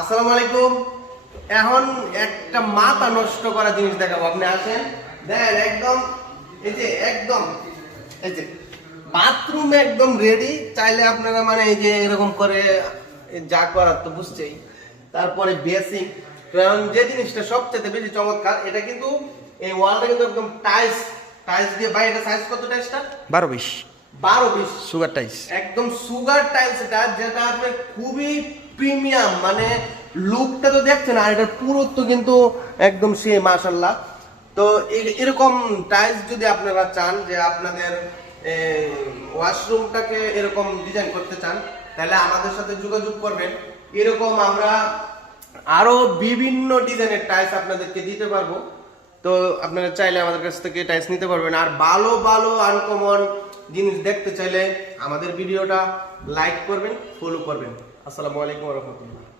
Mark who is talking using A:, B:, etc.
A: আসসালামু আলাইকুম। এখন একটা মাথা নষ্ট করা জিনিস দেখাবো, আপনি আসেন। দেন, একদম, এই যে, একদম, এই যে বাথরুম একদম রেডি চাইলে আপনারা মানে এই যে এরকম করে যা করার তো বুঝছেই। তারপরে বেসিং কারণ যে জিনিসটা সবচেয়ে বেশি চমৎকার, এটা কিন্তু এই ওয়ালটা কিন্তু একদম টাইলস টাইলস দিয়ে এটা সাইজ কত টাইলসটা
B: বারো বিশ।
A: বারো বিশ
B: সুগার টাইস
A: একদম সুগার টাইলস এটা যেটা খুবই প্রিমিয়াম মানে লুকটা তো দেখছেন আর এটার পুরুত্ব কিন্তু একদম সে মাশাল্লাহ তো এরকম টাইলস যদি আপনারা চান যে আপনাদের ওয়াশরুমটাকে এরকম ডিজাইন করতে চান তাহলে আমাদের সাথে যোগাযোগ করবেন। এরকম আমরা আরও বিভিন্ন ডিজাইনের টাইলস আপনাদেরকে দিতে পারব। তো আপনারা চাইলে আমাদের কাছ থেকে টাইলস নিতে পারবেন। আর ভালো ভালো আনকমন জিনিস দেখতে চাইলে আমাদের ভিডিওটা লাইক করবেন ফলো করবেন। আসসালামু আলাইকুম রহমতুল্লাহ।